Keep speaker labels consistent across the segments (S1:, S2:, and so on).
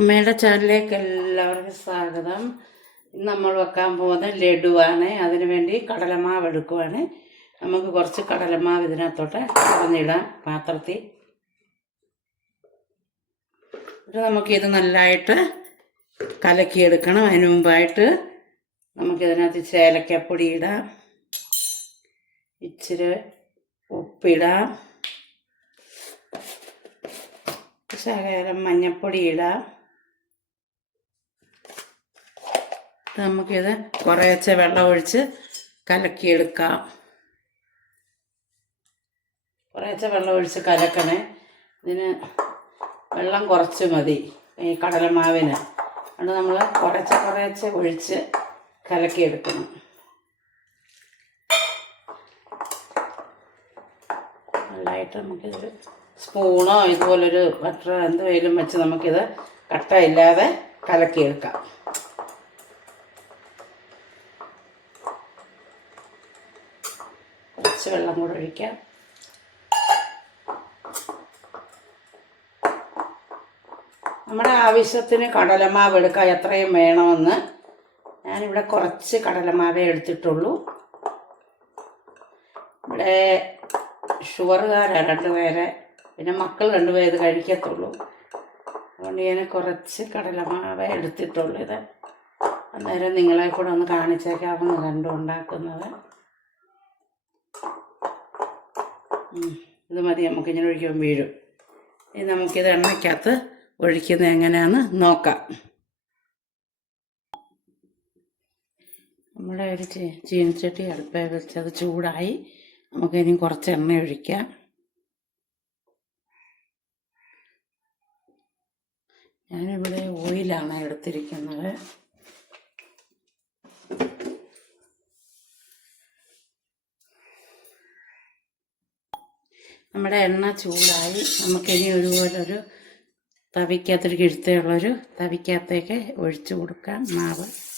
S1: അമ്മയുടെ ചാനലിലേക്ക് എല്ലാവർക്കും സ്വാഗതം. നമ്മൾ വെക്കാൻ പോകുന്ന ലഡുവാണ്. അതിനു വേണ്ടി കടലമാവ് എടുക്കുവാണ്. നമുക്ക് കുറച്ച് കടലമാവ് ഇതിനകത്തോട്ട് കുറഞ്ഞിടാം പാത്രത്തിൽ. നമുക്കിത് നല്ലതായിട്ട് കലക്കിയെടുക്കണം. അതിന് മുമ്പായിട്ട് നമുക്കിതിനകത്ത് ഇച്ചിരി ഏലക്കപ്പൊടി ഇടാം. ഇച്ചിരി ഉപ്പിടാം. ശകലം മഞ്ഞപ്പൊടി ഇടാം. നമുക്കിത് കുറേശ്ശെ വെള്ളം ഒഴിച്ച് കലക്കിയെടുക്കാം. കുറേശ്ശെ വെള്ളം ഒഴിച്ച് കലക്കണേ. ഇതിന് വെള്ളം കുറച്ച് മതി ഈ കടലമാവിന്. അതുകൊണ്ട് നമ്മൾ കുറച്ച് കുറേശ്ശെ ഒഴിച്ച് കലക്കിയെടുക്കണം. നല്ലതായിട്ട് നമുക്കിത് സ്പൂണോ ഇതുപോലൊരു ബട്ടറോ എന്തെങ്കിലും വെച്ച് നമുക്കിത് കട്ടയില്ലാതെ കലക്കിയെടുക്കാം. ഒഴിക്കാം നമ്മുടെ ആവശ്യത്തിന് കടലമാവ് എടുക്കാം എത്രയും വേണമെന്ന് ഞാനിവിടെ കുറച്ച് കടലമാവേ എടുത്തിട്ടുള്ളൂ. ഇവിടെ ഷുഗറുകാരാണ് രണ്ടുപേരെ. പിന്നെ മക്കൾ രണ്ടുപേർ ഇത് കഴിക്കത്തുള്ളൂ. അതുകൊണ്ട് ഞാൻ കുറച്ച് കടലമാവേ എടുത്തിട്ടുള്ളൂ ഇത്. അന്നേരം നിങ്ങളെ കൂടെ ഒന്ന് കാണിച്ചേക്കാവുന്ന രണ്ടും ഉണ്ടാക്കുന്നത്. ഇത് മതി നമുക്ക് ഇങ്ങനെ ഒഴിക്കുമ്പോൾ വീഴും. ഇനി നമുക്കിത് എണ്ണയ്ക്കകത്ത് ഒഴിക്കുന്നത് എങ്ങനെയാണെന്ന് നോക്കാം. നമ്മുടെ ഒരു ചീനച്ചട്ടി അടുപ്പേ വെച്ചത് ചൂടായി. നമുക്കിനി കുറച്ച് എണ്ണ ഒഴിക്കാം. ഞാനിവിടെ ഓയിലാണ് എടുത്തിരിക്കുന്നത്. നമ്മുടെ എണ്ണ ചൂടായി നമുക്കിനി ഒരുപോലൊരു തവിക്കകത്തൊരു കിഴുത്തുള്ളൊരു തവിക്കകത്തേക്ക് ഒഴിച്ചു കൊടുക്കാം. മാവ്.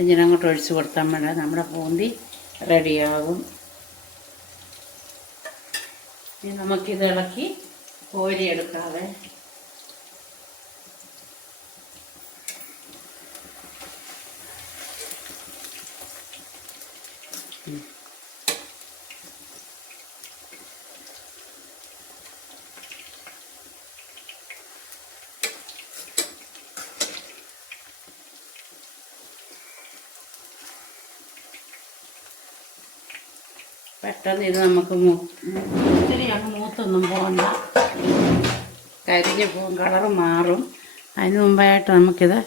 S1: ഇങ്ങനെ അങ്ങോട്ട് ഒഴിച്ച് കൊടുത്താൽ മതി. നമ്മുടെ പൂന്തി റെഡിയാകും. ഇനി നമുക്കിത് ഇളക്കി കോരിയെടുക്കാതെ ഉം. പെട്ടെന്ന് ഇത് നമുക്ക് ഒത്തിരിയാണ് മൂത്തൊന്നും പോകണ്ട കരിഞ്ഞ് പോകും കളർ മാറും. അതിന് മുമ്പായിട്ട് നമുക്കിത്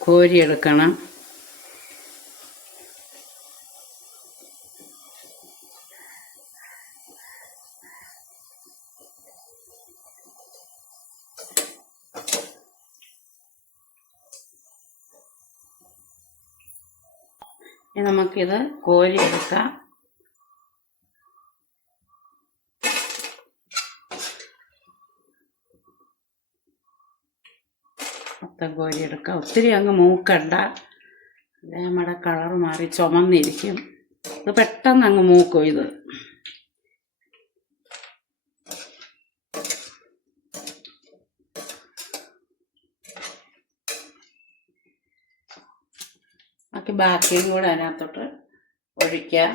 S1: കോരിയെടുക്കണം. നമുക്കിത് കോരിയെടുക്കാം. മൊത്തം കോരിയെടുക്കുക ഒത്തിരി അങ്ങ് മൂക്കണ്ട. അല്ലേ നമ്മുടെ കളർ മാറി ചുമന്നിരിക്കും. ഇത് പെട്ടെന്ന് അങ്ങ് മൂക്കും ഇത്. ബാക്കി ബാക്കിയും കൂടെ അതിനകത്തോട്ട് ഒഴിക്കാം.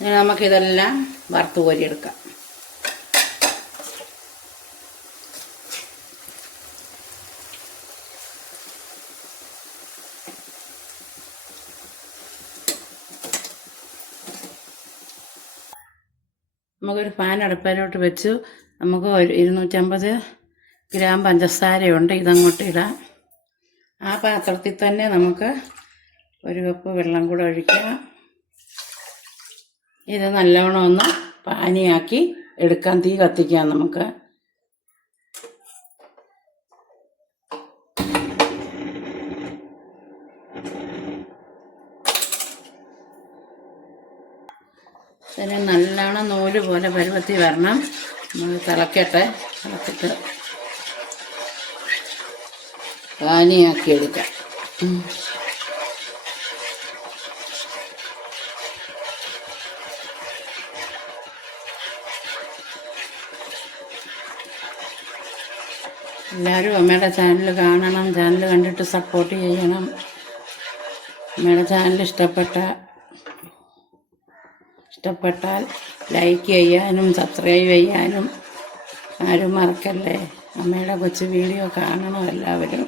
S1: ഇനി നമുക്കിതെല്ലാം വറുത്ത് കോരിയെടുക്കാം. നമുക്കൊരു പാൻ അടുപ്പിലോട്ട് വെച്ചു. നമുക്ക് ഒരു ഇരുന്നൂറ്റമ്പത് ഗ്രാം പഞ്ചസാരയുണ്ട്. ഇതങ്ങോട്ട് ഇടാം. ആ പാത്രത്തിൽ തന്നെ നമുക്ക് ഒരു കപ്പ് വെള്ളം കൂടെ ഒഴിക്കാം. ഇത് നല്ലവണ്ണം ഒന്ന് പാനിയാക്കി എടുക്കാൻ തീ കത്തിക്കാം നമുക്ക്. ഇതിന് നല്ലോണം നൂൽ പോലെ പരുവത്തി വരണം. നമ്മൾ തിളക്കട്ടെ. തിളക്കിട്ട് പാനിയാക്കി എടുക്കാം. എല്ലാവരും അമ്മയുടെ ചാനൽ കാണണം ചാനൽ കണ്ടിട്ട് സപ്പോർട്ട് ചെയ്യണം. അമ്മയുടെ ചാനൽ ഇഷ്ടപ്പെട്ട ഇഷ്ടപ്പെട്ടാൽ ലൈക്ക് ചെയ്യാനും സബ്സ്ക്രൈബ് ചെയ്യാനും ആരും മറക്കല്ലേ? അമ്മയുടെ കൊച്ചു വീഡിയോ കാണണം എല്ലാവരും.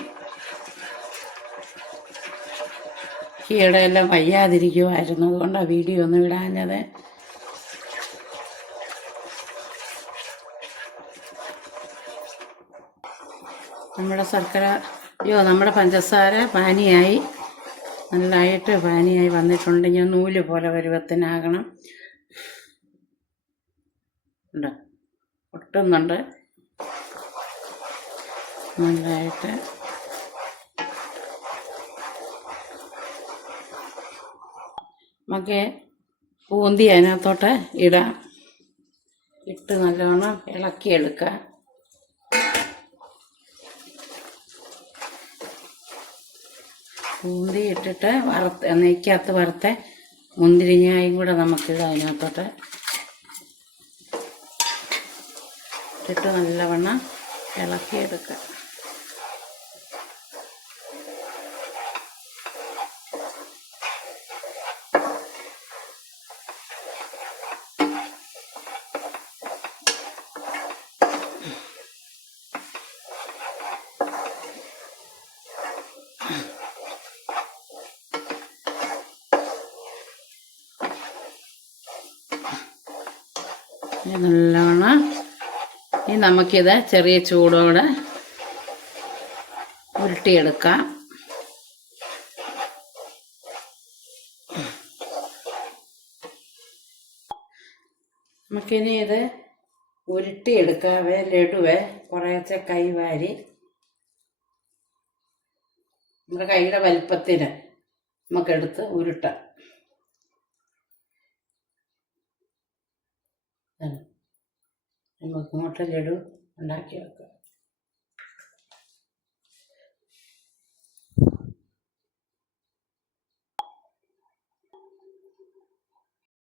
S1: ഈയിടെയെല്ലാം വയ്യാതിരിക്കുമായിരുന്നു അതുകൊണ്ടാണ് വീഡിയോ ഒന്നും ഇടാഞ്ഞത്. നമ്മുടെ ശർക്കര അയ്യോ നമ്മുടെ പഞ്ചസാര പാനിയായി. നല്ലതായിട്ട് പാനിയായി വന്നിട്ടുണ്ട്. ഞാൻ നൂൽ പോലെ പരുവത്തിനാകണം. ഉണ്ട്? ഒട്ടുന്നുണ്ട് നല്ലതായിട്ട്. നമുക്ക് പൂന്തി അതിനകത്തോട്ട് ഇടാം. ഇട്ട് നല്ലവണ്ണം ഇളക്കിയെടുക്കാം. പൂന്തി ഇട്ടിട്ട് വറുത്ത് നെയ്ക്കകത്ത് വറുത്ത മുന്തിരിങ്ങായും കൂടെ നമുക്കിടാം അതിനകത്തോട്ട് ഇട്ടിട്ട് നല്ലവണ്ണം ഇളക്കിയെടുക്കാം. നല്ലവണ്ണം ഇനി നമുക്കിത് ചെറിയ ചൂടോടെ ഉരുട്ടിയെടുക്കാം. നമുക്കിനി ഇത് ഉരുട്ടിയെടുക്കാവേ ലഡുവേ കുറേശ്ശെ കൈവാരി നമ്മുടെ കൈയുടെ വലിപ്പത്തിന് നമുക്കെടുത്ത് ഉരുട്ടാം. നമുക്ക് മുട്ട ലഡു ഉണ്ടാക്കി വെക്കാം.